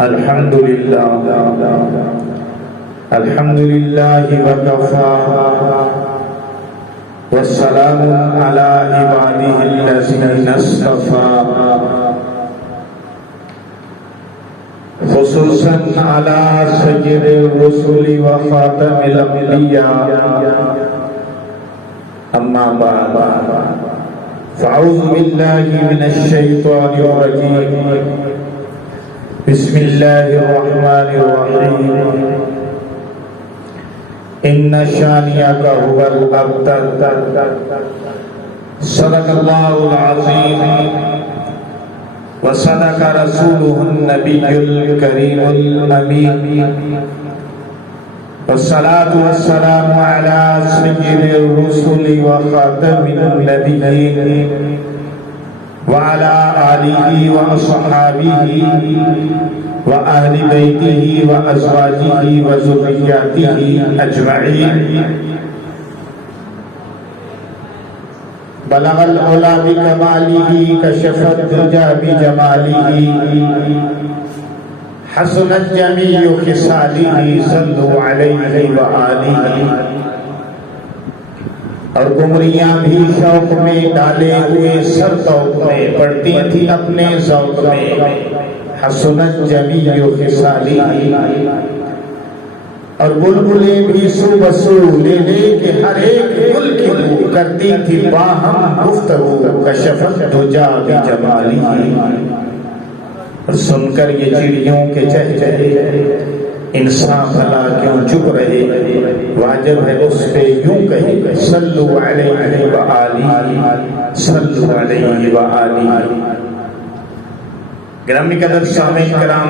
الحمد لله وكفى والسلام على عباده الذين اصطفى خصوصا على سيد الرسل وخاتم الأنبياء أما بعد فأعوذ بالله من الشيطان الرجيم بسم الله الرحمن الرحيم إن شانئك هو الأبتر صدق الله العظيم وصدق رسوله النبي الكريم الأمين والصلاة والسلام على سيد الرسل وخاتم النبيين وعلى آله وأصحابه وأهل بيته وأزواجه وذرياته أجمعين بلغ العلا بكماله كشف الدجى بجماله حسنت جميع خصاله صلوا عليه وآله اور قمریاں بھی شوق میں ڈالے ہوئے سر توق میں پڑھتی تھی اپنے ذوق میں حسنت جمیع خصالی اور بلبلیں بھی سو بسو لے لے کے ہر ایک گل کی بو کرتی تھی باہم گفتگو کشفت دجا بجمالی اور سن کر یہ چڑیوں کے چہچہے انسان بھلا کیوں چپ رہے واجب ہے اس پہ یوں کہے صلو علیہ وآلہ صلو علیہ وآلہ گرامی قدر سامعین کرام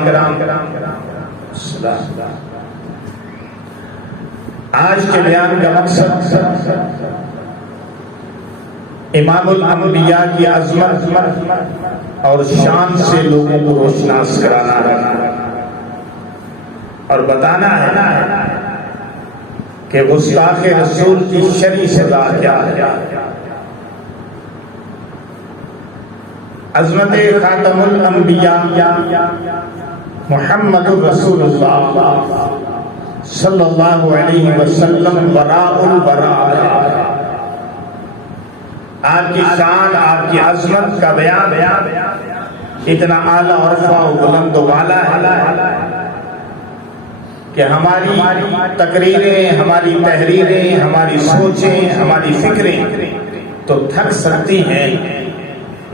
آج کے بیان کا مقصد امام الانبیاء کی عظمت اور شان سے لوگوں کو روشناس کرانا ہے اور بتانا ہے کہ گستاخ رسول کی شرعی سزا کیا ہے۔ عظمت خاتم الانبیاء محمد رسول اللہ صلی اللہ علیہ وسلم وراء البراء ہے۔ آپ کی شان، آپ کی عظمت کا بیان اتنا اعلیٰ عرفہ و بلند و بالا ہے کہ ہماری تقریریں، ہماری تحریریں، ہماری سوچیں، ہماری فکریں تو تھک سکتی ہیں،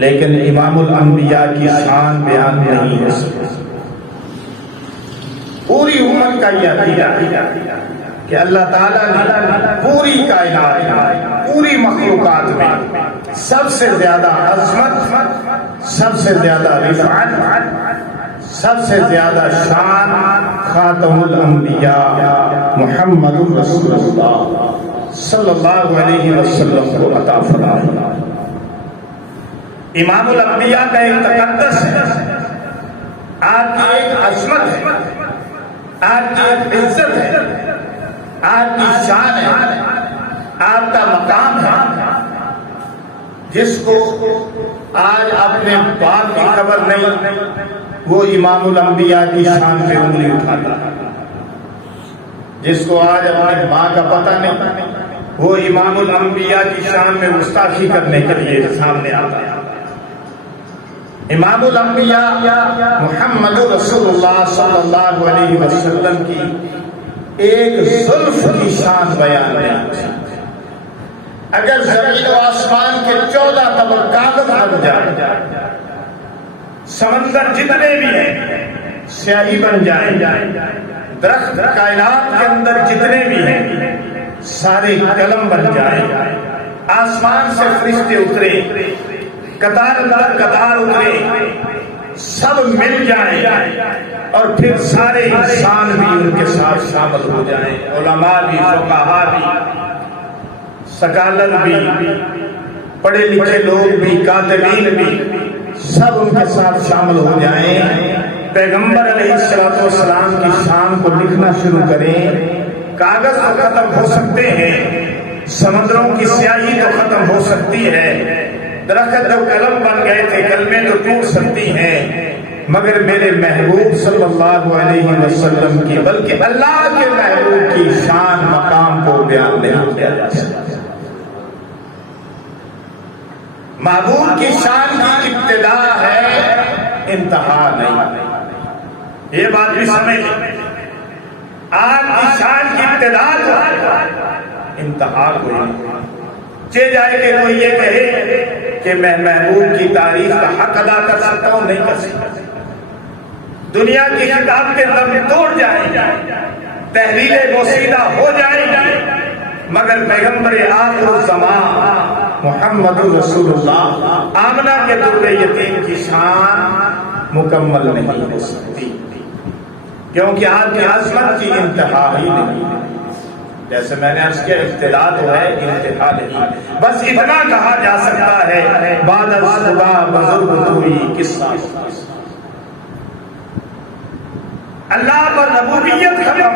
لیکن امام الانبیاء کی شان بیان نہیں ہے۔ پوری امت کا یہ عقیدہ کہ اللہ تعالیٰ نے پوری کائنات میں، پوری مخلوقات میں سب سے زیادہ عظمت، سب سے زیادہ رفعت، سب سے زیادہ شان خاتم الانبیاء محمد رسول اللہ صلی اللہ علیہ وسلم کو عطا فرمایا۔ امام الانبیاء کا ایک تقدس ہے، آپ کی ایک عظمت ہے، آپ کی ایک عزت ہے، آپ کی شان ہے، آپ کا مقام ہے، جس کو آج اپنے باپ کی خبر نہیں وہ امام الانبیاء کی شان پہ انگلی اٹھاتا ہے، جس کو آج اپنے ماں کا پتہ نہیں وہ امام الانبیاء کی شان میں گستاخی کرنے کے لیے سامنے آتا ہے۔ امام الانبیاء محمد رسول اللہ صلی اللہ علیہ وسلم کی ایک زلف کی شان بیان ہے۔ اگر زمین و آسمان کے 14 طبق کاغذ بن جائے، سمندر جتنے بھی ہیں سیاہی بن جائیں، درخت کائنات کے اندر جتنے بھی ہیں سارے قلم بن جائیں، آسمان سے فرشتے اترے، قطار در قطار اترے، سب مل جائیں اور پھر سارے انسان بھی ان کے ساتھ شامل ہو جائیں، علماء بھی، فقہاء بھی، سکالر بھی، پڑھے لکھے لوگ بھی، کاتبین بھی، سب ان کے ساتھ شامل ہو جائیں، پیغمبر علیہ السلام کی شان کو لکھنا شروع کریں، کاغذ تو ختم ہو سکتے ہیں، سمندروں کی سیاہی تو ختم ہو سکتی ہے، درخت جو قلم بن گئے تھے کلمیں تو ٹوٹ سکتی ہیں، مگر میرے محبوب صلی اللہ علیہ وسلم کی بلکہ اللہ کے محبوب کی شان مقام کو بیان نہیں کیا جا سکتا۔ محبوب کی شان کی ابتدا ہے، انتہا نہیں۔ یہ بات بھی سمجھ، آپ کی شان کی ابتدا تو انتہا کوئی چے جائے کہ کوئی یہ کہے کہ میں محبوب کی تعریف کا حق ادا کر سکتا ہوں، نہیں کر سکتا۔ دنیا کی کتاب کے دم توڑ جائیں، تحریر موسیدہ ہو جائیں، مگر پیغمبر آخر الزمان محمد رسول اللہ آمنہ کے در یتیم کی شان مکمل نہیں ہو سکتی، کیونکہ آپ کی عظمت کی انتہا ہی نہیں۔ جیسے میں نے عرض کیا، ابتدا تو ہے، انتہا نہیں۔ بس اتنا کہا جا سکتا ہے، بعد از خدا بزرگ ہوئی قصہ، اللہ پر نبویت ختم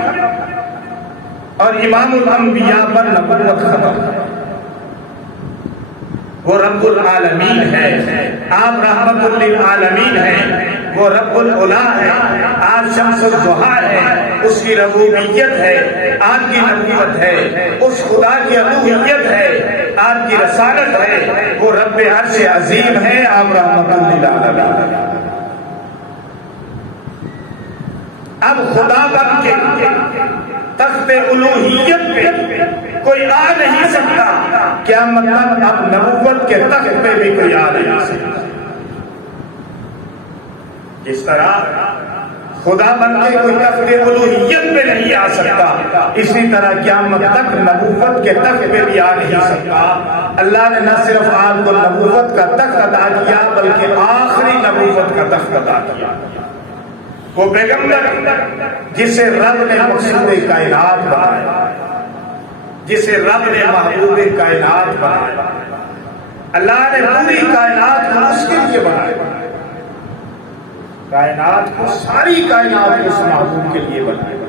اور امام الانبیاء پر نبوت ختم۔ وہ رب العالمین ہے، آپ رحمت للعالمین ہیں، وہ رب العلا ہے، آپ شمس الضحیٰ ہے، اس کی ربوبیت ہے، آپ کی نبوت ہے، اس خدا کی الوہیت ہے، آپ کی رسالت ہے، وہ رب عرش عظیم ہے، آپ رحمت للعالمین۔ اب خدا بن کے تخت الوہیت پہ کوئی آ نہیں سکتا، کیا مطلب اب نبوت کے تخت پہ بھی کوئی آ نہیں سکتا۔ اس طرح خدا بن کے کوئی تخت الوہیت پہ نہیں آ سکتا، اسی طرح قیامت تک نبوت کے تخت پہ بھی آ نہیں سکتا۔ اللہ نے نہ صرف آپ کو نبوت کا تخت عطا کیا بلکہ آخری نبوت کا تخت عطا کیا۔ وہ پیغمبر جسے رب نے مقصود کائنات بنایا، جسے رب نے محبوب کائنات بنایا، اللہ نے پوری کائنات کو اس کے لیے بنایا، کائنات کو، ساری کائنات کو اس محبوب کے لیے بنایا۔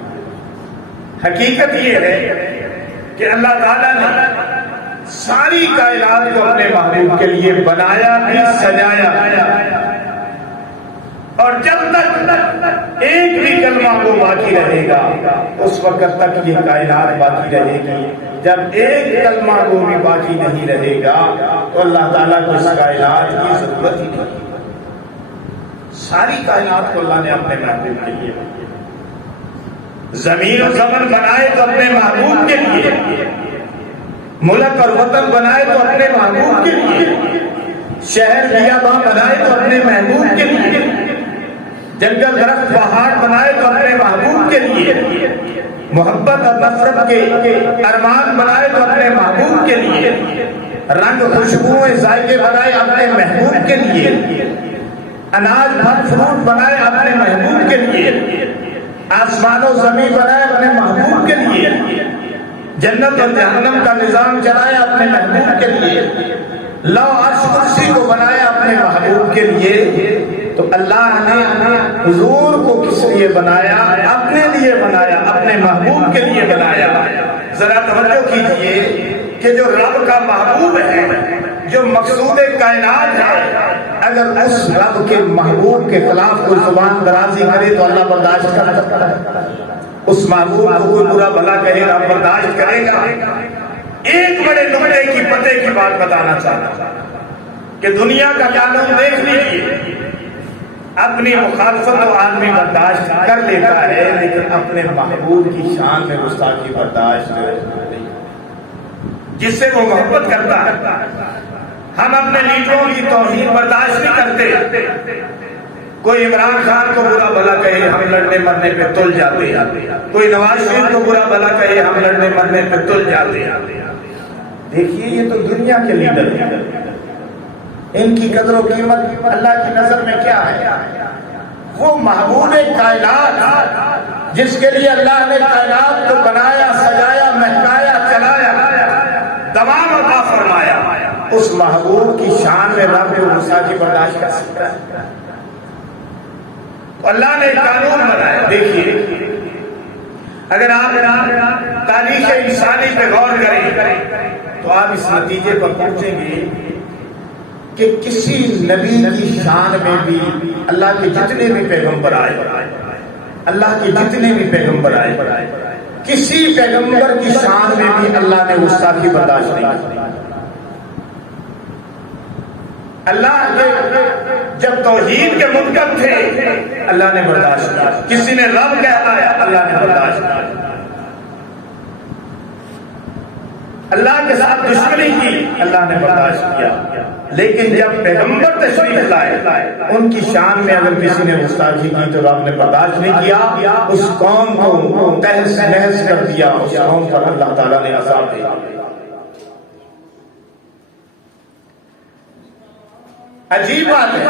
حقیقت یہ ہے کہ اللہ تعالیٰ نے ساری کائنات کو اپنے محبوب کے لیے بنایا بھی، سجایا، اور جب تک ایک بھی کلمہ وہ باقی رہے گا اس وقت تک یہ کائنات باقی رہے گی۔ جب ایک کلمہ وہ بھی باقی نہیں رہے گا تو اللہ تعالیٰ کو اس کائنات کی ضرورت ہی نہیں۔ ساری کائنات کو اللہ نے اپنے محبوب کے لیے بنایا، زمین و زمن بنائے تو اپنے محبوب کے لیے، ملک اور وطن بنائے تو اپنے محبوب کے لیے، شہر بیاباں بنائے تو اپنے محبوب کے لیے، جنگل درخت پہاڑ بنائے تو اپنے محبوب کے لیے، محبت اور نفرت کے ارمان بنائے تو اپنے محبوب کے لیے، رنگ خوشبوئیں ذائقے بنائے اپنے محبوب کے لیے، اناج پھل فروٹ بنائے اپنے محبوب کے لیے، آسمان و زمین بنائے اپنے محبوب کے لیے، جنت اور جہنم کا نظام چلائے اپنے محبوب کے لیے، لو عرش کرسی کو بنایا اپنے محبوب کے لیے۔ تو اللہ نے حضور کو کس لیے بنایا؟ اپنے لیے بنایا، اپنے محبوب کے لیے بنایا۔ ذرا توجہ کیجئے کہ جو رب کا محبوب ہے، جو مقصود کائنات ہے، اگر اس رب کے محبوب کے خلاف کوئی زبان درازی کرے تو اللہ برداشت کر سکتا ہے؟ اس محبوب کو کوئی برا بھلا کہے گا، برداشت کرے گا؟ ایک بڑے نقطے کی پتے کی بات بتانا چاہتا کہ دنیا کا قانون دیکھ لیجیے، اپنی مخالفت تو آدمی برداشت کر لیتا ہے لیکن اپنے محبوب کی شان میں گستاخی برداشت نہیں، جس سے وہ محبت کرتا ہے۔ ہم اپنے لیڈروں کی توہین برداشت نہیں کرتے، کوئی عمران خان کو برا بھلا کہے ہم لڑنے مرنے پہ تل جاتے ہیں، کوئی نواز شریف کو برا بھلا کہے ہم لڑنے مرنے پہ تل جاتے ہیں۔ دیکھیے یہ تو دنیا کے لیڈر ہیں، ان کی قدر و قیمت اللہ کی نظر میں کیا ہے؟ وہ محبوب کائنات جس کے لیے اللہ نے کائنات کو بنایا، سجایا، مہکایا، چلایا، دوام عطا فرمایا، اس محبوب کی شان میں رب کو گستاخی برداشت کر سکتا ہے؟ تو اللہ نے قانون بنایا۔ دیکھیے اگر آپ تاریخ انسانی پہ غور کریں تو آپ اس نتیجے پر پہنچیں گے کہ کسی نبی کی شان میں بھی اللہ کے جتنے بھی پیغمبر آئے، اللہ کے جتنے بھی پیغمبر آئے، کسی پیغمبر کی شان میں بھی اللہ نے گستاخی برداشت نہیں کی۔ اللہ کے جب توحید کے منکر تھے اللہ نے برداشت کیا، کسی نے رب کہلایا اللہ نے برداشت کیا، اللہ کے ساتھ دشمنی کی اللہ نے برداشت کیا، لیکن جب پیغمبر تشریف لائے ان کی شان میں اگر کسی نے گستاخی کی تو رب نے برداشت نہیں کیا، اس قوم کو تہس نہس کر دیا، اس قوم پر اللہ تعالیٰ نے عذاب دیا۔ عجیب بات ہے،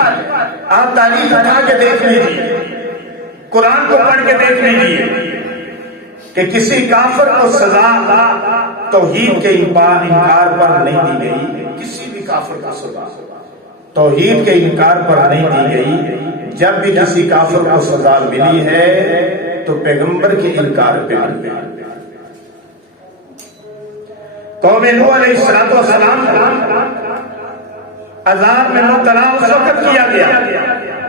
آپ تاریخ اٹھا کے دیکھ لیجیے، قرآن کو پڑھ کے دیکھ لیجیے کہ کسی کافر کو سزا توحید کے انکار پر نہیں دی گئی، کسی بھی کافر کو سزا توحید کے انکار پر نہیں دی گئی۔ جب بھی کسی کافر کو سزا ملی ہے تو پیغمبر کے انکار پہ ملی۔ قوم نوح علیہ السلام عذاب میں مبتلا اس وقت کیا گیا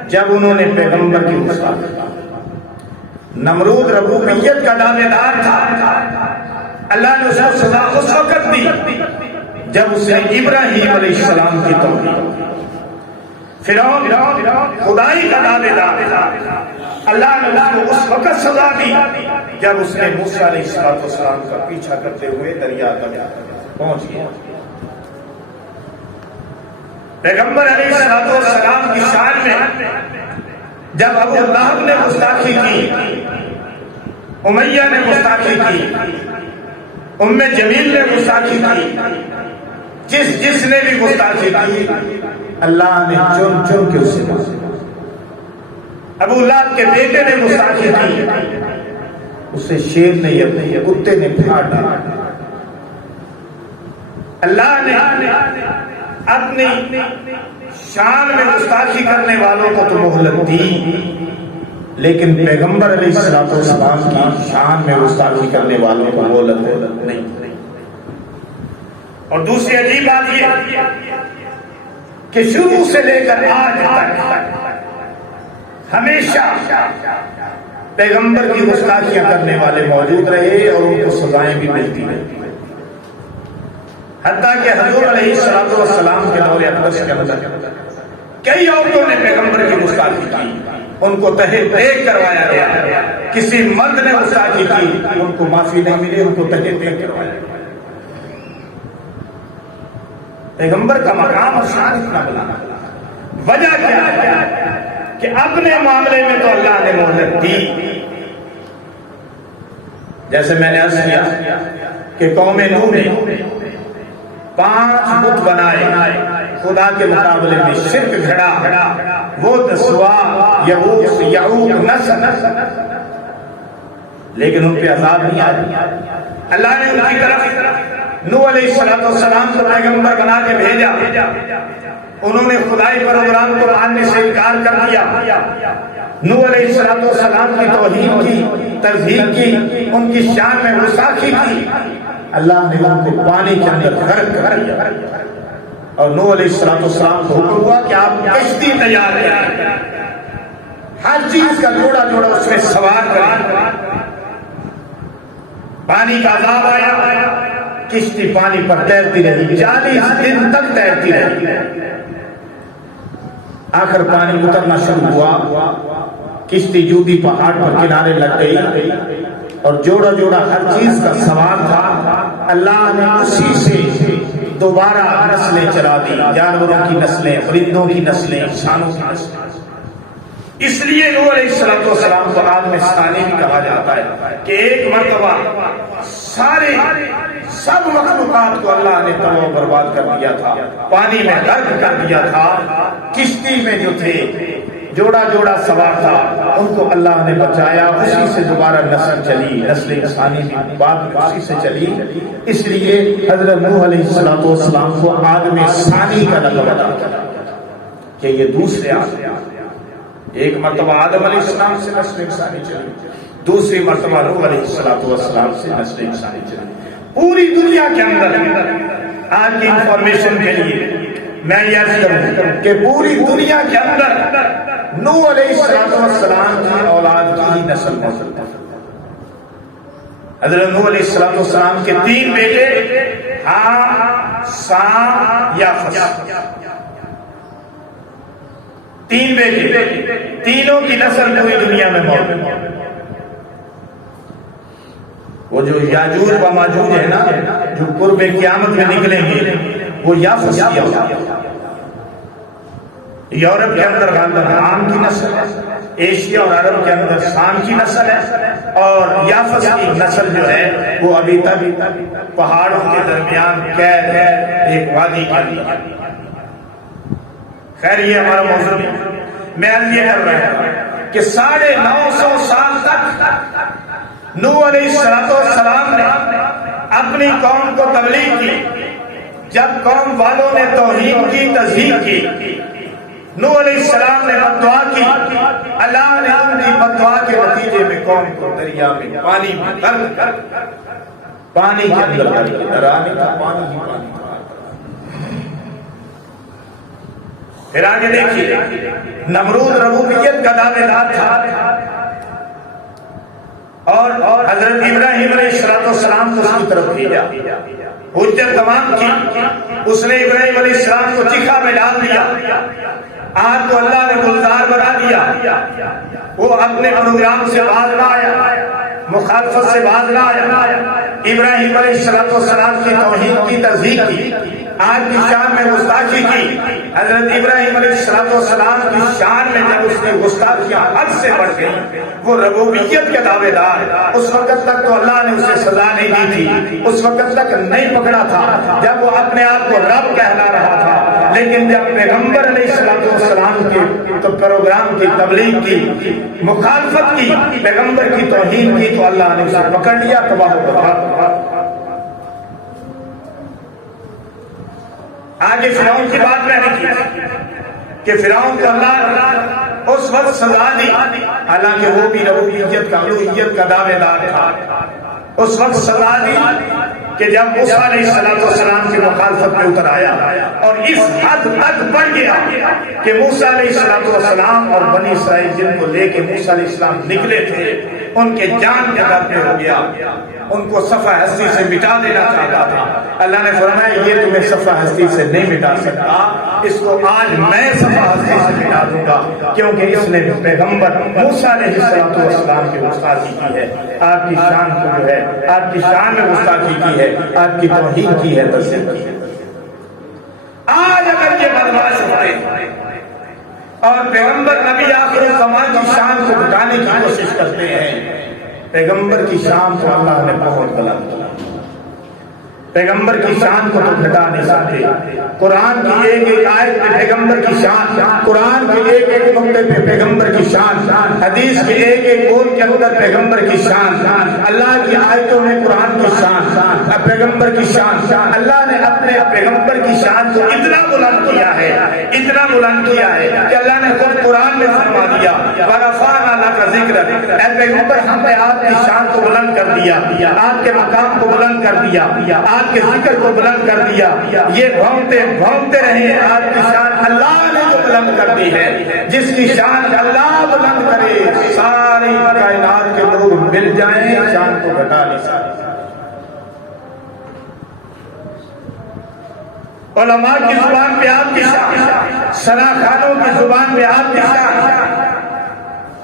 جب انہوں نے پیغمبر کی گستاخی کی۔ نمرود ربوبیت کا دعوے دار تھا، اللہ نے اسے سزا اس وقت دی جب اس نے ابراہیم علیہ السلام کی توحید۔ فرعون خدائی کا دعوے دار تھا، اللہ نے اس کو اس وقت سزا دی جب اس نے موسیٰ علیہ السلام کا پیچھا کرتے ہوئے دریا تک پہنچ گیا۔ پیغمبر علیہ السلام کی شان میں جب ابو لہب نے گستاخی کی، امیہ نے گستاخی کی، ام جمیل نے گستاخی کی، جس نے بھی گستاخی کی اللہ نے چن چن کے اسے معاف۔ ابو لہب کے بیٹے نے گستاخی کی، اسے شیر نے یا کتے نے پھاڑ ڈالا۔ اللہ نے اپنی شان میں گستاخی کرنے والوں کو تو مہلت دی، لیکن پیغمبر علیہ السلام کی شان میں گستاخی کرنے والوں کو مہلت نہیں۔ اور دوسری عجیب بات یہ کہ شروع سے لے کر آج تک ہمیشہ پیغمبر کی گستاخیاں کرنے والے موجود رہے اور ان کو سزائیں بھی ملتی رہی، حتیٰ کہ حضور علیہ السلام کے دور اقدس کے اندر کئی عورتوں نے پیغمبر کی گستاخی کی، ان کو تہہ دیگ کروایا گیا۔ کسی مرد نے گستاخی کی، ان کو معافی نہیں ملی، ان کو تہہ دیگ کروایا گیا۔ پیغمبر کا مقام اور شان اتنا بلند، وجہ کیا ہے کہ اپنے معاملے میں تو اللہ نے مہلت دی۔ جیسے میں نے عرض کیا کہ قوم نوح نے 5 بت بنائے، خدا کے مقابلے میں شرک گھڑا، وہ سوا یغوث یعوق نصر، لیکن ان پہ عذاب نہیں آیا۔ اللہ نے ان کی طرف نوح علیہ السلام کو پیغمبر بنا کے بھیجا، انہوں نے خدائی پروگرام کو ماننے سے انکار کر دیا، نوح علیہ السلام کی توہین کی، تذہیب کی، ان کی شان میں گستاخی کی۔ اللہ نے ان کو پانی کے اندر غرق کر دیا اور نوح علیہ السلام کو حکم ہوا کہ آپ کشتی تیار کریں، ہر چیز کا جوڑا جوڑا اس میں سوار کریں۔ پانی کا عذاب آیا، کشتی پانی پر تیرتی رہی، 40 دن تک تیرتی رہی۔ آخر پانی اترنا شروع ہوا، کشتی جودی پہاڑ پر کنارے لگ گئی اور جوڑا جوڑا ہر چیز کا سوار تھا۔ اللہ نے اسی سے دوبارہ نسلیں چلا دی، جانوروں کی نسلیں، پرندوں کی نسلیں، انسانوں کی نسلیں۔ اس لیے نوح علیہ السلام کو عالم ثانی بھی کہا جاتا ہے کہ ایک مرتبہ سب مخلوقات کو اللہ نے تباہ و برباد کر دیا تھا، پانی میں غرق کر دیا تھا۔ کشتی میں جو تھے جوڑا جوڑا سوار تھا، ان کو اللہ نے بچایا، اسی سے دوبارہ نسل چلی، نسل انسانی بھی بعد میں اسی سے چلی۔ اس لیے حضرت نوح علیہ السلام کو عالم ثانی کا لقب عطا کیا کہ یہ دوسرے آدم، ایک مرتبہ آدم علیہ السلام سے نسل انسانی چلی، دوسری مرتبہ نوح علیہ السلام سے نسل انسانی چلی۔ پوری دنیا کے اندر آج کی انفارمیشن کے لیے میں یہ عرض کروں کہ پوری دنیا کے اندر نوح علیہ السلام کی اولاد کی ہی نسل موجود ہے۔ حضرت نوح علیہ السلام کے 3 بیٹے، حام، سام، یافس، 3 بیٹے، تینوں کی نسل پوری دنیا میں موجود ہے۔ وہ جو یاجوج و ماجوج ہے نا، جو قرب قیامت میں نکلیں گے، وہ یافس کی اولاد ہے۔ یورپ کے اندر غالباً عام کی نسل ہے، ایشیا اور عرب کے اندر سام کی نسل ہے، اور یافس کی نسل جو ہے وہ ابھی تک پہاڑوں کے درمیان قید ہے ایک وادی کے اندر۔ خیر یہ ہمارا موضوع میں عرض یہ کر رہا ہوں کہ 950 سال تک نوح علیہ السلام نے اپنی قوم کو تبلیغ کی۔ جب قوم والوں نے توہین کی، تذہین کی، نوح علیہ السلام نے بددعا کی، اللہ نے اپنی بددعا کے نتیجے میں قوم کو دریا میں پانی میں غرق کر پانی کے اندر درانی کا پانی ہی پانی۔ پھر آگے دیکھیے، نمرود ربوبیت کا دعوے دار تھا، اور حضرت ابراہیم علیہ السلام کو اس کی طرف بھیجا، حجت تمام کی۔ اس نے ابراہیم علیہ السلام کو چکھا میں ڈال دیا، آگ کو اللہ نے گلزار بنا دیا، وہ اپنے پروگرام سے باز نہ آیا، مخالفت سے باز نہ آیا۔ ابراہیم علیہ السلام کی توہین کی، تذہین کی، آج کی شان میں گستاخی کی۔ حضرت ابراہیم علیہ السلام کی شان میں جب اس نے گستاخیاں حد سے بڑھ گئی، وہ ربوبیت کے دعوے دار، اس وقت تک تو اللہ نے اسے سزا نہیں دی تھی، اس وقت تک نہیں پکڑا تھا جب وہ اپنے آپ کو رب کہلا رہا تھا، لیکن جب پیغمبر علیہ السلام کے تو پروگرام کی تبلیغ کی، مخالفت کی، پیغمبر کی توہین کی، تو اللہ نے اسے پکڑ لیا، تباہ و برباد۔ آگے فرعون کی بات میں نے کی کہ فرعون کو اللہ اس وقت سزا دی، حالانکہ وہ بھی ربوبیت کا، الوہیت کا دعوے دار تھا۔ اس وقت سزا دی کہ جب موسیٰ علیہ السلام کی مخالفت میں اتر آیا، اور اس حد تک بڑھ گیا کہ موسیٰ علیہ السلام اور بنی اسرائیل جن کو لے کے موسیٰ علیہ السلام نکلے تھے، ان کے جان کے در پہ ہو گیا، ان کو صفحہ ہستی سے مٹا دینا چاہتا تھا۔ اللہ نے فرمایا یہ تمہیں صفحہ ہستی سے نہیں مٹا سکتا، اس کو آج میں صفحہ ہستی سے مٹا دوں گا، کیونکہ اس نے پیغمبر موسیٰ علیہ السلام کی گستاخی کی ہے، آپ کی شان کو جو ہے، آپ کی شان میں گستاخی کی ہے، آپ کی توہین کی ہے، تذہین کی ہے۔ آج اگر یہ بدمعاش ہوتے اور پیغمبر نبی آخر الزمان کی شان کو گھٹانے کی کوشش کرتے ہیں، پیغمبر کی شان کو اللہ نے بہت بلند کیا، پیغمبر کی شان کو تو گھٹا نہیں سکتے۔ قرآن کی ایک ایک آیت پہ پیغمبر کی شان، قرآن کے ایک ایک نقطے پہ پیغمبر کی شان، حدیث کے ایک ایک بول کے اندر پیغمبر کی شان، اللہ کی آیتوں میں قرآن کی شان، پیغمبر کی شان۔ اللہ نے اپنے پیغمبر کی شان کو اتنا بلند کیا ہے، اتنا بلند کیا ہے کہ اللہ نے خود قرآن میں فرما دیا، وَرَفَعْنَا لَكَ ذِكْرَكَ، اے پیغمبر ہم نے آپ کی شان کو بلند کر دیا، آپ کے مقام کو بلند کر دیا، آپ کے ذکر کو بلند کر دیا۔ یہ بھونتے رہے، آپ کی شان اللہ نے جو بلند کر دی ہے، جس کی شان اللہ بلند کرے ساری کائنات کے لوگ مل جائیں، شان کو گھٹا نہیں سکتے۔ علماء کی زبان پہ آپ کی شان، سراخانوں کی زبان پہ آپ کی شان،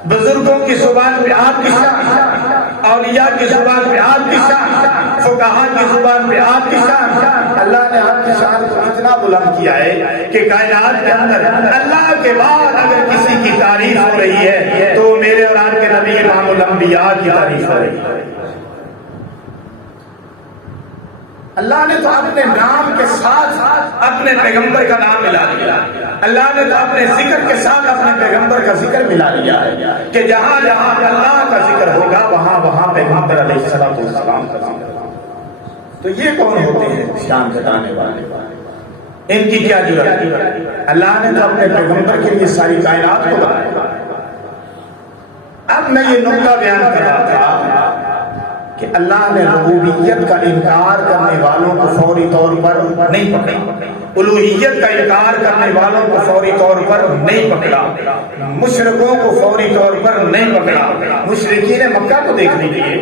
بزرگوں کی زبان پہ آپ کی شان، اولیاء کی زبان پہ آپ کی شان، فقہاء کی زبان پہ آپ کی شان۔ اللہ نے آپ کی شان کو اتنا بلند کیا ہے کہ کائنات کے اندر اللہ کے بعد اگر کسی کی تعریف ہو رہی ہے تو میرے اور آپ کے نبی امام الانبیاء کی تعریف ہو رہی ہے۔ اللہ نے تو اپنے نام کے ساتھ اپنے پیغمبر کا نام ملا لیا، اللہ نے تو اپنے ذکر کے ساتھ اپنے پیغمبر کا ذکر ملا لیا ہے کہ جہاں جہاں اللہ کا ذکر ہوگا وہاں وہاں پیغمبر علیہ السلام کا ذکر۔ تو یہ کون ہوتے ہیں شان گھٹانے والے؟ ان کی کیا جرات ہے؟ اللہ نے تو اپنے پیغمبر کے لیے ساری کائنات کو بنایا۔ اب میں یہ نقطہ بیان کر رہا تھا کہ اللہ نے ربوبیت کا انکار کرنے والوں کو فوری طور پر نہیں پکڑا، الوہیت کا انکار کرنے والوں کو فوری طور پر نہیں پکڑا، مشرکوں کو فوری طور پر نہیں پکڑا۔ مشرکین مکہ کو دیکھ لیجیے،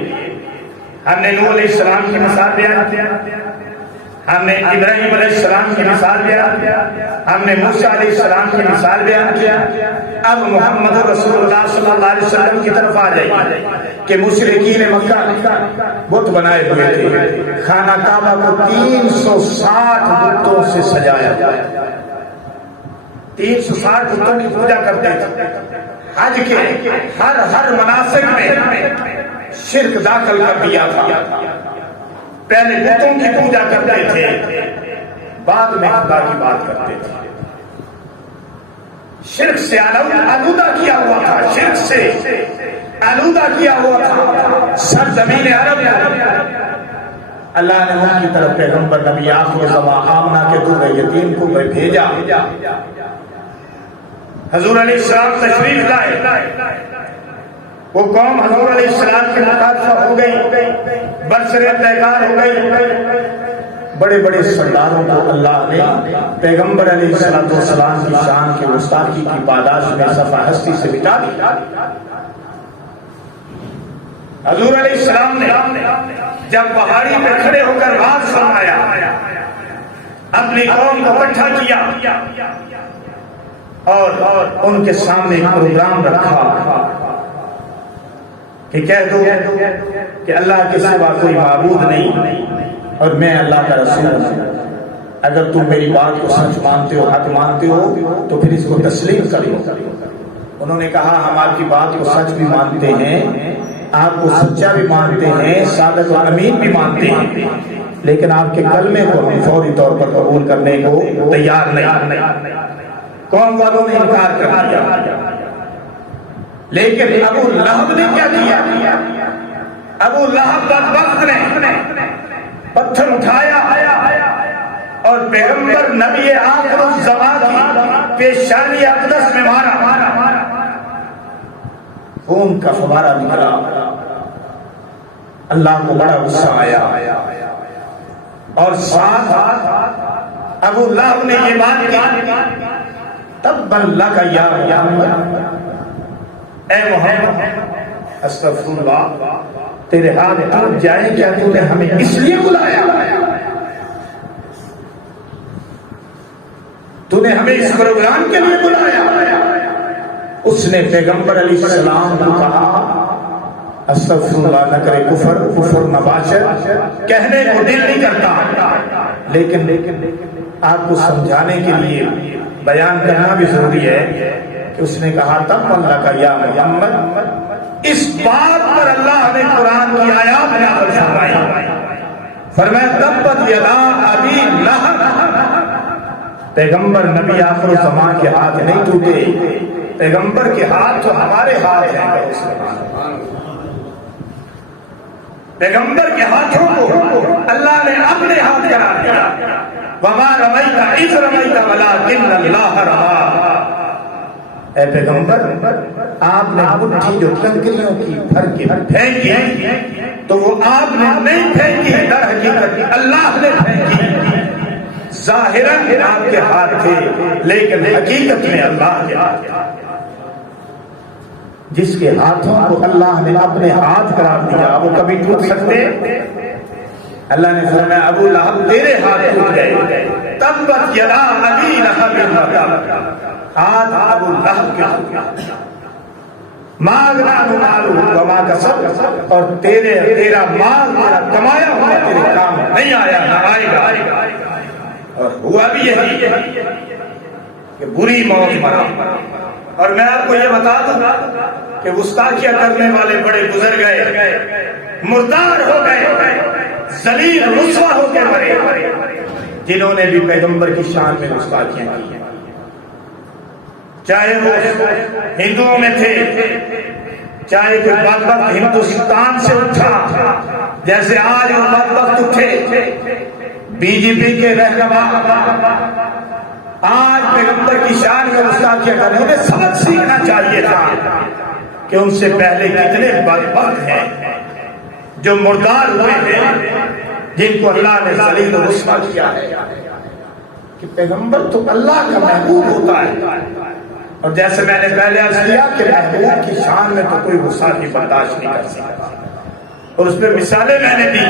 ہم نے نوح علیہ السلام کی مثال بیان کیا، ہم نے ابراہیم علیہ السلام کی مثال بیان کیا، ہم نے موسیٰ علیہ السلام کی مثال بیان کیا۔ اب محمد رسول اللہ صلی اللہ علیہ وسلم کی طرف آ جائیے کہ مشرکین مکہ بت بنائے ہوئے تھے، خانہ کعبہ کو 360 بتوں سے سجایا، 360 بتوں کی پوجا کرتے تھے۔ حج کے ہر مناسک میں شرک داخل کر دیا تھا، پہلے بتوں کی پوجا کرتے تھے، بعد میں خدا کی بات کرتے تھے۔ شرک سے آلودہ کیا ہوا تھا، شرک سے آلودہ کیا ہوا تھا سرزمین عرب۔ اللہ نے ان کی طرف پیغمبر نبی آخر زمان آمنہ کے دور یتیم کو بھیجا، حضور علیہ السلام تشریف لائے، وہ قوم حضور علیہ السلام کی مخالفہ ہو گئی، برسر پیکار ہو گئی۔ بڑے بڑے سرداروں کو اللہ نے پیغمبر علیہ السلام کی شان کے گستاخی کی پاداش میں صفحہ ہستی سے مٹا دیا۔ حضور علیہ السلام نے جب پہاڑی پہ کھڑے ہو کر بات فرمایا، اپنی قوم کو اکٹھا کیا اور ان کے سامنے ایک پروگرام رکھا کہ کہہ دو کہ اللہ کے سوا کوئی معبود نہیں اور میں اللہ کا رسول ہوں۔ اگر تم میری بات کو سچ مانتے ہو، حق مانتے ہو، تو پھر اس کو تسلیم کرو۔ انہوں نے کہا ہم آپ کی بات کو سچ بھی مانتے ہیں، آپ کو سچا بھی مانتے ہیں، صادق و امین بھی مانتے ہیں، لیکن آپ کے کلمے کو ہم فوری طور پر قبول کرنے کو تیار نہیں۔ قوم والوں نے انکار کر دیا، لیکن ابو لہب نے کیا کیا؟ ابو لہب بدبخت نے پتھر اٹھایا اور پیغمبر نبی آخر الزمان کی پیشانی اقدس میں مارا، خون کا فوارہ نکلا۔ اللہ کو بڑا غصہ آیا اور ساتھ ابو لہب نے یہ بات کی، تبًا لک یا محمد، اے محمد استغفر اللہ، تیرے ہاتھ ٹوٹ جائیں، کیا تو نے ہمیں اس لیے بلایا؟ تو نے ہمیں اس پروگرام کے لیے بلایا؟ اس نے پیغمبر علیہ السلام کو کہا استغفر اللہ، نہ کرے کفر نہ باشد، کہنے کو دل نہیں کرتا، لیکن آپ کو سمجھانے کے لیے بیان کرنا بھی ضروری ہے کہ اس نے کہا تب اللہ کا یا محمد۔ اس بات پر اللہ نے قرآن کی آیات نازل فرمائی، فرمایا تبت یدا ابی لہب، پیغمبر نبی آخر الزمان کے ہاتھ نہیں ٹوٹے، پیغمبر کے ہاتھ تو ہمارے ہاتھ ہیں۔ پیغمبر کے ہاتھوں کو اللہ نے اپنے ہاتھ قرار دیا، وما رمیت اذ رمیت ولکن اللہ رمی۔ اے پیغمبر، آپ نے مٹھی جو کنکریوں کی بھر کے پھینکی تو وہ آپ نے نہیں پھینکی، در حقیقت اللہ نے پھینکی۔ ظاہراً آپ کے ہاتھ تھے لیکن حقیقت میں اللہ کے ہاتھ تھے۔ جس کے ہاتھوں کو اللہ نے اپنے ہاتھ قرار دیا وہ کبھی ٹوٹ سکتے؟ اللہ نے فرمایا ابو لہب تیرے ہاتھ ٹوٹ گئے، تبت یدا ابی لہب وتب، ہاتھ ابو لہب کے ما اغنی عنہ مالہ وما کسب، اور تیرا مال تیرا کمایا ہوا تیرے کام نہیں آیا، نہ آئے گا۔ اور ہوا بھی یہی کہ بری موت مرا۔ اور میں آپ کو یہ بتا دوں کہ گستاخیاں کرنے والے بڑے گزر گئے، مردار ہو گئے، ذلیل رسوا ہو کے مرے، جنہوں نے بھی پیغمبر کی شان میں گستاخیاں کی، چاہے وہ ہندوؤں میں تھے، چاہے کوئی بدبخت ہندوستان سے اٹھا جیسے آج وہ بدبخت اٹھے بی جے پی کے رہنما، آج پیغمبر کی شان میں گستاخیاں کرنے، انہیں سبق سیکھنا چاہیے تھا کہ ان سے پہلے کتنے بدبخت ہیں جو مردار ہوئے ہیں، جن کو اللہ نے ذلیل و رسوا کیا ہے، کہ پیغمبر تو اللہ کا محبوب ہوتا ہے، اور جیسے میں نے پہلے عرض کیا کہ محبوب کی شان میں تو کوئی گستاخی برداشت نہیں کر سکتا، اور اس پہ مثالیں میں نے دی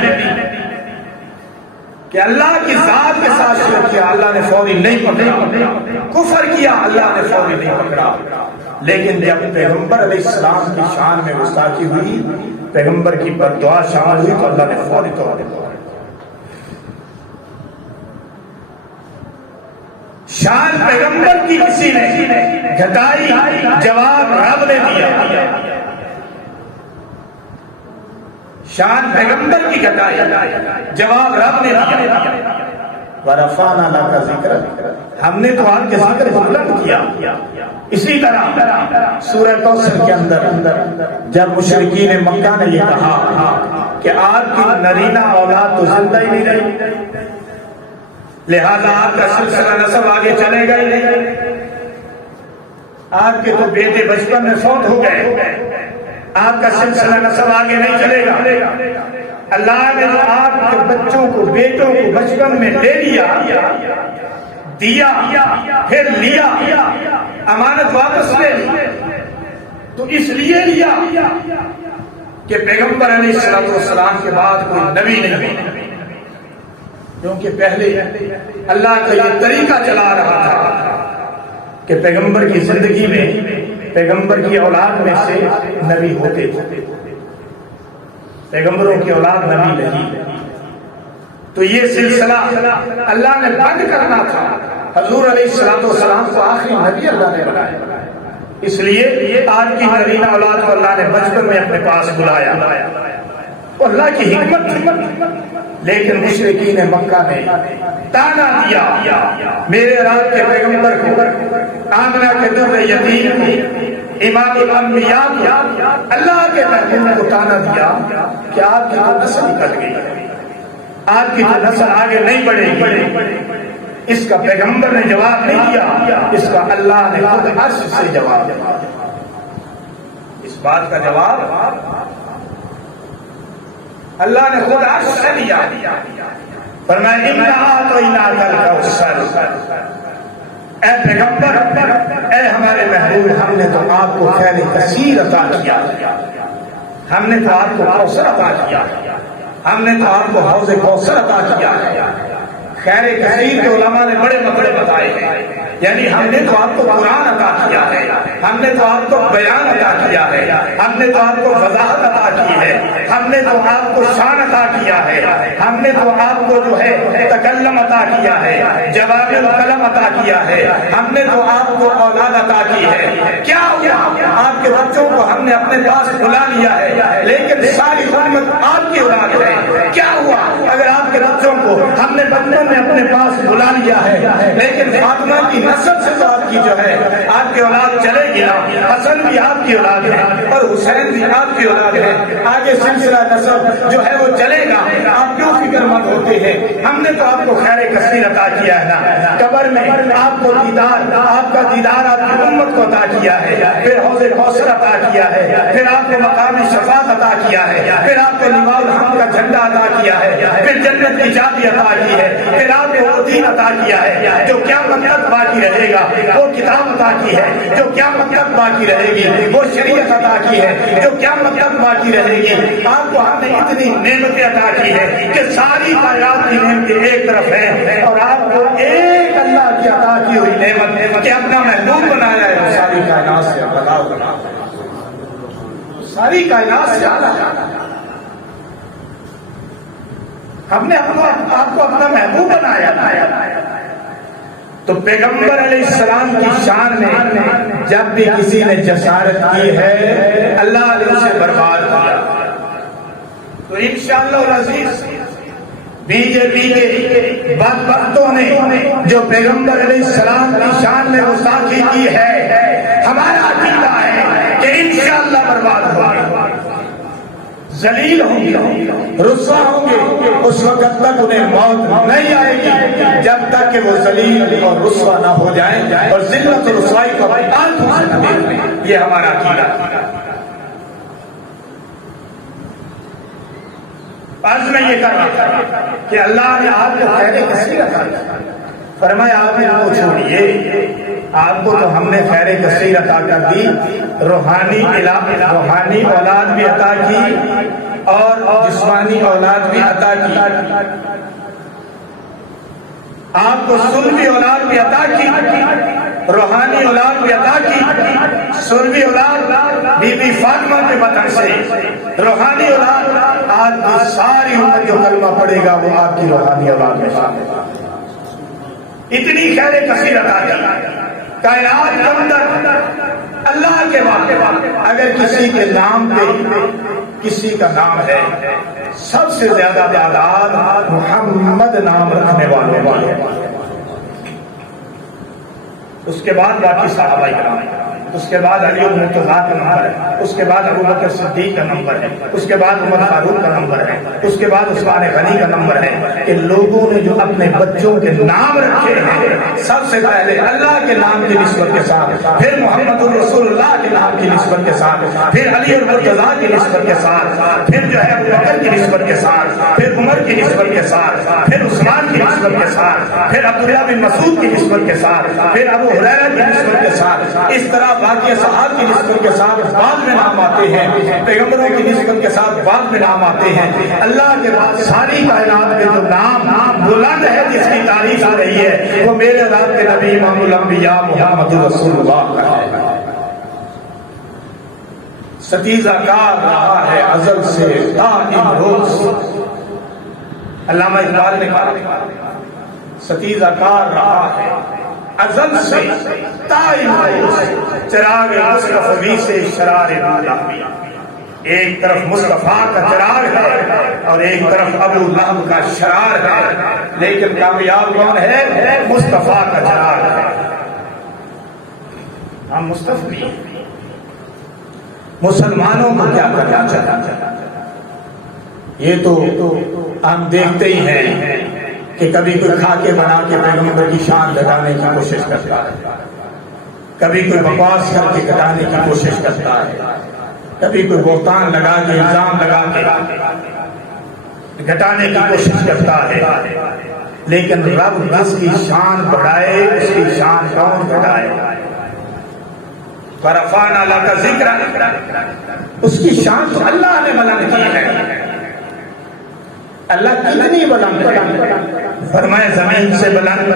کہ اللہ کی ذات کے ساتھ شرک کیا، اللہ نے فوری نہیں پکڑا، کفر کیا، اللہ نے فوری نہیں پکڑا، لیکن جب پیغمبر علیہ السلام کی شان میں گستاخی ہوئی، پیغمبر کی بددعا شامل ہوئی، تو اللہ نے فوری طور پر شان پیغمبر کی کسی نے گھٹائی، جواب رب نے دیا۔ شان پیغمبر کی گھٹائی، جواب رب نے دیا۔ وَرَفَعْنَا لَكَ ذِكْرَكَ، ہم نے تو آپ کے ذکر کو بلند کیا۔ اسی طرح سورہ کوثر کے اندر جب مشرکین مکہ نے یہ کہا کہ آپ کی نرینہ اولاد تو زندہ ہی نہیں رہی، لہذا آپ کا سلسلہ نسب آگے چلے گا ہی نہیں، آپ کے تو بیٹے بچپن میں فوت ہو گئے، آپ کا سلسلہ نسب آگے نہیں چلے گا۔ اللہ نے تو آپ کے بچوں کو، بیٹوں کو بچپن میں لے لیا، دیا، پھر لیا، امانت واپس لے لی، تو اس لیے لیا کہ پیغمبر علیہ السلام کے بعد کوئی نبی نہیں، کیونکہ پہلے اللہ کا یہ طریقہ چلا رہا تھا کہ پیغمبر کی زندگی میں پیغمبر کی اولاد میں سے نبی ہوتے تھے، پیغمبروں کی اولاد نبی نہیں، تو یہ سلسلہ اللہ نے بند کرنا تھا۔ حضور علیہ السلام کو آخری نبی اللہ نے بنایا، اس لیے آج کی نرینہ اولاد کو اللہ نے بچپن میں اپنے پاس بلایا، اللہ کی حکمت تھی، لیکن مشرکین مکہ نے تانا دیا میرے رات کے پیغمبر کو، آمنہ کے در یتیم کو، امام الانبیاء کو، اللہ کے محبوب کو تانا دیا کہ آپ کی تو نسل نکل گئی، آپ کی تو نسل آگے نہیں بڑھے گی۔ اس کا پیغمبر نے جواب نہیں دیا، اس کا اللہ نے خود عرش سے جواب دیا۔ اس بات کا جواب اللہ نے خود عرش سے دیا، فرمایا اِنَّا أَعْطَيْنَاكَ الْكَوْثَرَ، اے پیغمبر، اے ہمارے محبوب، ہم نے تو آپ کو خیر کثیر عطا کیا، ہم نے تو آپ کو کوثر عطا کیا، ہم نے تو آپ کو حوض کوثر عطا کیا۔ خیر کثیر کے علماء نے بڑے مطلب بتائے ہیں، یعنی ہم نے تو آپ کو قرآن عطا کیا ہے، ہم نے تو آپ کو بیان عطا کیا ہے، ہم نے تو آپ کو وضاحت عطا کی ہے، ہم نے تو آپ کو شان عطا کیا ہے، ہم نے تو آپ کو جو ہے تکلم عطا کیا ہے، جواب القلم عطا کیا ہے، ہم نے تو آپ کو اولاد عطا کی ہے۔ کیا ہوا؟ آپ کے بچوں کو ہم نے اپنے پاس بلا لیا ہے، لیکن ساری امت آپ کی اولاد ہے۔ کیا ہوا اگر آپ کے بچوں کو ہم نے بچپن میں اپنے پاس بلا لیا ہے، لیکن فاطمہ کی نسل سے تو آپ کی جو ہے آپ کی اولاد چلے گی نا، حسن بھی آپ کی اولاد ہے اور حسین بھی آپ کی اولاد ہے، آگے سلسلہ نسب جو ہے وہ چلے گا۔ آپ کیوں فکر مند ہوتے ہیں؟ ہم نے تو آپ کو خیر کثیر عطا کیا ہے نا، قبر میں آپ کو دیدار، آپ کا دیدار آپ کی امت کو عطا کیا ہے، پھر حوض کوثر عطا کیا ہے، پھر آپ کو مقام شفاعت عطا کیا ہے، پھر آپ کو لواء الحمد کا جھنڈا عطا کیا ہے، پھر جنت کی چابی عطا کی ہے، پھر آپ کو وہ دین عطا کیا ہے جو قیامت تک باقی رہے گا، وہ کتاب عطا کی ہے جو قیامت تک باقی رہے گی، وہ شریعت عطا کی ہے جو قیامت تک باقی رہے گی۔ آپ کو ہم نے اتنی نعمتیں عطا کی ہے کہ ساری کائنات کی نعمتیں ایک طرف ہیں، اور آپ کو ایک اللہ کی عطا کی ہوئی نعمت کہ اپنا محبوب بنایا ہے، وہ ساری کائنات سے بتاؤ، ساری کائنات سے ہم نے آپ کو اپنا محبوب بنایا۔ تو پیغمبر علیہ السلام کی شان میں جب بھی کسی نے جسارت کی ہے، اللہ نے اسے برباد کیا۔ تو انشاءاللہ العزیز BJP کے بدبختوں نے جو پیغمبر علیہ السلام کی شان میں گستاخی کی ہے، ہمارا عقیدہ ہے کہ انشاءاللہ برباد ہوگا، ذلیل ہوں گے، رسوا ہوں گے، اس وقت تک انہیں موت نہیں آئے گی جب تک کہ وہ ذلیل اور رسوا نہ ہو جائیں اور ذلت اور رسوائی کو آنکھوں سے نہ دیکھ لیں۔ یہ ہمارا عقیدہ ہے۔ عرض میں یہ کر رہا تھا کہ اللہ نے آپ کو خیر کثیر عطا کی. فرمایا آپ نے وہ چھوڑیے، آپ کو تو ہم نے خیر کثیر عطا کر دی، روحانی اولاد بھی عطا کی اور جسمانی اولاد بھی عطا کی. آپ کو سلبی اولاد بھی عطا کی، روحانی اولاد بھی عطا کی. سلبی اولاد بی بی فاطمہ کے بطن سے، روحانی اولاد آج کی ساری امت جو کلمہ پڑے گا وہ آپ کی روحانی اولاد میں شامل ہے. اتنی خیر کثیر عطا کی کائنات کے اندر. اللہ کے بعد اگر کسی کے نام پہ کسی کا نام ہے، سب سے زیادہ تعداد محمد نام رکھنے والوں کی ہے. اس کے بعد باقی صحابہ کرام، اس کے بعد علی بن مرتضیٰ کا نمبر ہے، اس کے بعد ابوبکر صدیق کا نمبر ہے، اس کے بعد عمر فاروق کا نمبر ہے، اس کے بعد عثمان غنی کا نمبر ہے. کہ لوگوں نے جو اپنے بچوں کے نام رکھے ہیں، سب سے پہلے اللہ کے نام کی نسبت کے ساتھ، پھر محمد رسول اللہ کے نام کی نسبت کے ساتھ، پھر علی بن مرتضیٰ کی نسبت کے ساتھ، پھر جو ہے ابوبکر کی نسبت کے ساتھ، پھر عمر کی نسبت کے ساتھ، پھر عثمان کی نسبت کے ساتھ، پھر عبداللہ بن مسعود کی نسبت کے ساتھ، پھر ابو ہریرہ کی نسبت کے ساتھ. اس طرح باقی صحابہ کی نسبت کے ساتھ بعد میں نام آتے ہیں، پیغمبروں کی نسبت کے ساتھ بعد میں نام آتے ہیں. اللہ کے بعد ساری کائنات میں جو نام بلند ہے، جس کی تعریف ہو رہی ہے، وہ میرے اور آپ کے نبی امام الانبیاء محمد رسول اللہ کا ہے. ستیزہ کار رہا ہے ازل سے دائم روز. علامہ اقبال نے کہا ستیزہ کار رہا ہے ازل سے دائم روز، چراغ مصطفی سے شرار مولا. ایک طرف مصطفیٰ کا چراغ ہے اور ایک طرف ابو لہب کا شرار ہے، لیکن کامیاب کون ہے؟ مصطفیٰ کا چراغ ہے. ہم مصطفی مسلمانوں کو کیا کرنا چاہتا؟ یہ تو ہم دیکھتے ہی ہیں کہ کبھی کوئی خاکے بنا کے پیغمبر کی شان گھٹانے کی کوشش کرتا ہے، کبھی کوئی بکواس کر کے گھٹانے کی کوشش کرتا ہے، کبھی کوئی بہتان لگا کے الزام لگا کے گھٹانے کی کوشش کرتا ہے. لیکن رب جس کی شان بڑھائے اس کی شان کون گھٹائے؟ ورفعنا لک ذکرک، اس کی شان تو اللہ نے بلند کی ہے. اللہ کتنی بلند ہے؟ فرمائے زمین سے بلند،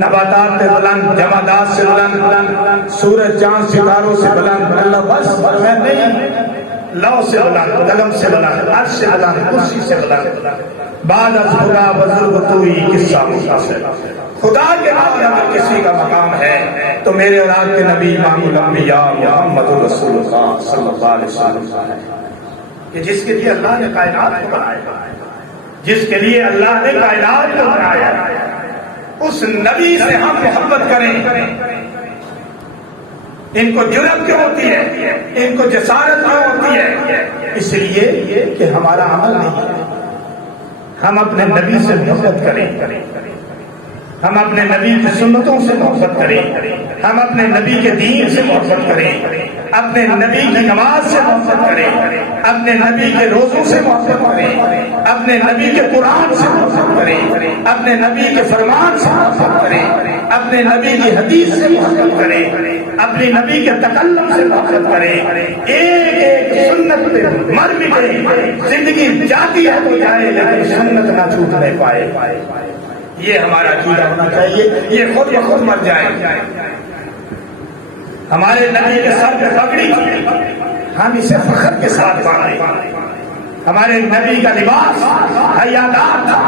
نباتات سے بلند، جمادات سے بلند، سورج چاند ستاروں سے بلند. اللہ بس فرمائے نہیں، لو سے بلند، قلم سے بلند، عرش سے بلند، کرسی سے بلند. بعد از خدا بزرگ توئی قصہ مختصر. خدا کے بعد اگر کسی کا مقام ہے تو میرے اور آپ کے نبی امام الانبیاء محمد رسول اللہ صلی اللہ علیہ وسلم ہے، کہ جس کے لیے اللہ نے کائنات کو بنایا، جس کے لیے اللہ نے کائنات کو بنایا. اس نبی سے ہم محبت کریں. ان کو جرأت کیوں ہوتی ہے؟ ان کو جسارت کیوں ہوتی ہے؟ اس لیے کہ ہمارا عمل نہیں ہے. ہم اپنے نبی سے محبت کریں، ہم اپنے نبی کی سنتوں سے محبت کریں، ہم اپنے نبی کے دین سے محبت کریں، اپنے نبی کی نماز سے محبت کریں، اپنے نبی کے روزوں سے محبت کریں، اپنے نبی کے قرآن سے محبت کریں، اپنے نبی کے فرمان سے محبت کریں، اپنے نبی کی حدیث سے محبت کریں، اپنے نبی کے تکلم سے محبت کریں. ایک ایک سنت پہ مر مٹے، زندگی جاتی ہے تو جائے لیکن سنت نہ چھوٹنے پائے. یہ ہمارا عقیدہ ہونا چاہیے. یہ خود بخود مر جائے. ہمارے نبی کے سر پہ پگڑی ہم اسے فخر کے ساتھ باندھیں. ہمارے نبی کا لباس حیادار تھا،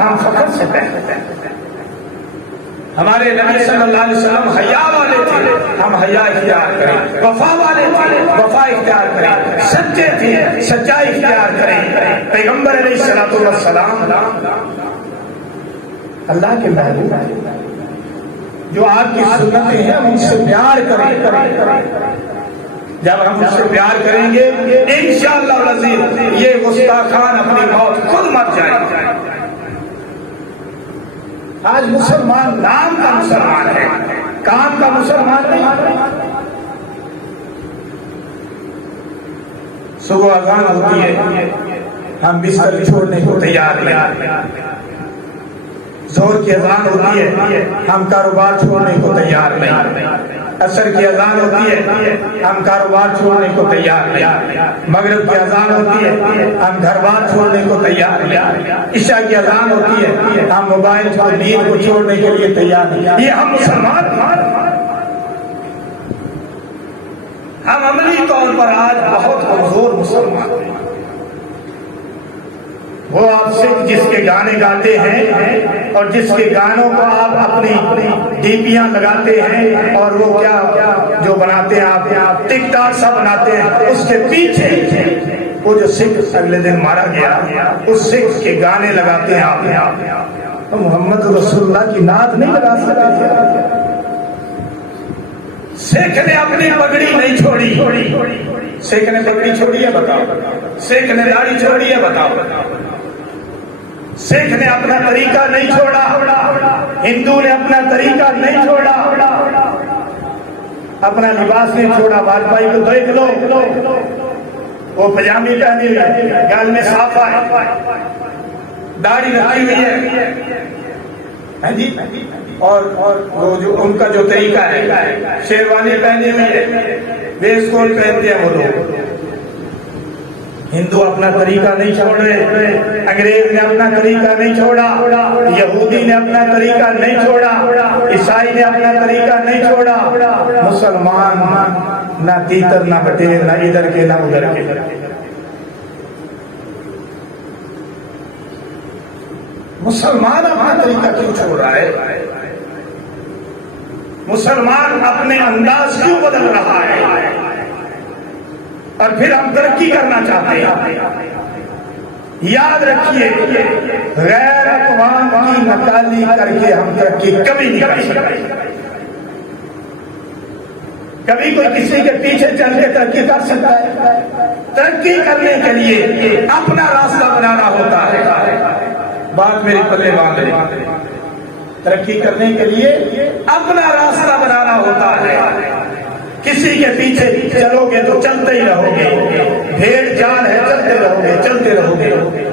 ہم فخر سے پہنتے ہیں. ہمارے نبی صلی اللہ علیہ وسلم حیا والے تھے، ہم حیا اختیار کریں. وفا والے تھے، وفا اختیار کریں. سچے تھے، سچائی اختیار کریں. پیغمبر علیہ الصلوۃ والسلام اللہ کے محبوب ہیں. جو آپ کی سنتیں ہیں ہم ان سے پیار کریں. جب ہم ان سے پیار کریں گے انشاءاللہ العزیز یہ گستاخان اپنی موت خود مر جائیں گے. آج مسلمان نام کا مسلمان ہے، کام کا مسلمان نہیں. صبح اذان ہوتی ہے، ہم بستر چھوڑنے کو تیار نہیں. ظہر کی اذان ہوتی ہے ہم کاروبار چھوڑنے کو تیار نہیں. عصر کی اذان ہوتی ہے ہم کاروبار چھوڑنے کو تیار نہیں. مغرب کی اذان ہوتی ہے ہم گھر بار چھوڑنے کو تیار نہیں. عشاء کی اذان ہوتی ہے ہم موبائل کو نیند کو چھوڑنے کے لیے تیار نہیں. یہ ہم مسلمان ہم عملی طور پر آج بہت کمزور مسلمان ہیں. وہ آپ سکھ جس کے گانے گاتے ہیں اور جس کے گانوں کو آپ اپنی ڈیپیاں لگاتے ہیں اور وہ کیا جو بناتے ہیں آپ ٹک ٹاک سا بناتے ہیں، اس کے پیچھے وہ جو سکھ اگلے دن مارا گیا اس سکھ کے گانے لگاتے ہیں آپ. محمد رسول اللہ کی نعت نہیں لگا سکتے. سکھ نے اپنی پگڑی نہیں چھوڑی. سکھ نے پگڑی چھوڑی ہے بتاؤ؟ سکھ نے داڑھی چھوڑی ہے بتاؤ؟ سکھ نے اپنا طریقہ نہیں چھوڑا. ہندو نے اپنا طریقہ نہیں چھوڑا. اپنا لباس نہیں چھوڑا. واجپائی کو دیکھ لو، وہ پجامی پہنی ہوئی ہے، گال میں صافہ ہے، داڑھی رکھی ہوئی ہے جی، اور وہ جو ان کا جو طریقہ ہے شیروانی پہنی ہوئی ہے، بیس کوٹ پہنتے ہیں وہ لوگ. ہندو اپنا طریقہ نہیں چھوڑ رہے. انگریز نے اپنا طریقہ نہیں چھوڑا. یہودی نے اپنا طریقہ نہیں چھوڑا. عیسائی نے اپنا طریقہ نہیں چھوڑا. مسلمان نہ تیتر نہ بٹیر، نہ ادھر کے نہ ادھر کے. مسلمان اپنا طریقہ کیوں چھوڑ رہا ہے؟ مسلمان اپنے انداز کیوں بدل رہا ہے؟ اور پھر ہم ترقی کرنا چاہتے ہیں. یاد رکھیے غیر اقوام کی نکالی کر کے ہم ترقی کبھی نہیں کر سکتے. کبھی کوئی کسی کے پیچھے چل کے ترقی کر سکتا ہے؟ ترقی کرنے کے لیے اپنا راستہ بنانا ہوتا ہے. بات میری پلے باندھ لے. ترقی کرنے کے لیے اپنا راستہ بنانا ہوتا ہے. کسی کے پیچھے چلو گے تو چلتے ہی رہو گے. بھیڑ جال ہے، چلتے رہو گے چلتے رہو گے.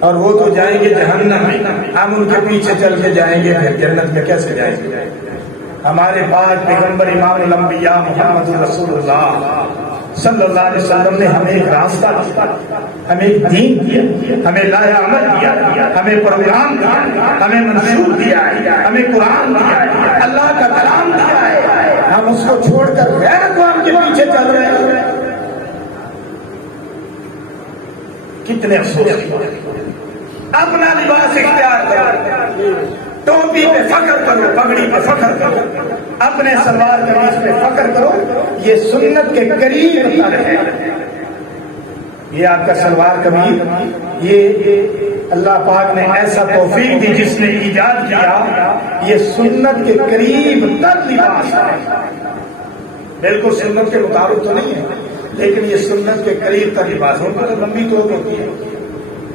اور وہ تو جائیں گے جہنم میں، ہم ان کے پیچھے چل کے جائیں گے، پھر جنت میں کیسے جائیں گے؟ ہمارے پاک پیغمبر امام الانبیاء محمد رسول اللہ صلی اللہ علیہ وسلم نے ہمیں ایک راستہ دیا، ہمیں ایک دین دیا، ہمیں لاہ عمل دیا، ہمیں پروگرام دیا، ہمیں منصور دیا ہے، ہمیں قرآن دیا ہے، اللہ کا کلام دیا ہے. ہم اس کو چھوڑ کر غیر اقوام کے پیچھے چل رہے ہیں. کتنے افسوس. اپنا لباس اختیار کرو، ٹوپی پہ فخر کرو، پگڑی پہ فخر کرو، اپنے سلوار قمیض پہ فخر کرو. یہ سنت کے قریب تر ہے. یہ آپ کا سلوار قمیض، یہ اللہ پاک نے ایسا توفیق دی جس نے ایجاد کیا. یہ سنت کے قریب تر لباس ہے. بالکل سنت کے مطابق تو نہیں ہے، لیکن یہ سنت کے قریب تر لباس. ان کو تو لمبی توپ ہوتی ہے.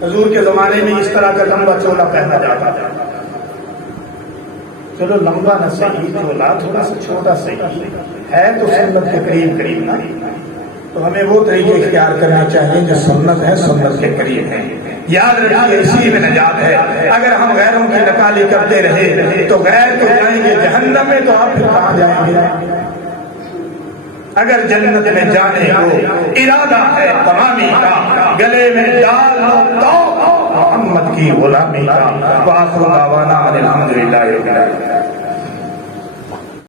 حضور کے زمانے میں اس طرح کا لمبا چولا پہنا جاتا تھا. چلو لمبا نہ صحیح، چولا تھوڑا سا چھوٹا صحیح ہے تو سنت کے قریب نا. تو ہمیں وہ طریقے اختیار کرنا چاہیے جو سنت ہے، سنت کے قریب ہے. یاد رکھیے اسی میں نجات ہے. اگر ہم غیروں کی نکالی کرتے رہے تو غیر تو جائیں گے جہنم میں، تو آپ پھر کہاں جائیں گے؟ اگر جنت میں جانے کو ارادہ ہے تمامی کا، گلے میں ڈال لو تو محمد کی غلامی کا. وآخر دعوانا الحمدللہ رب العالمین.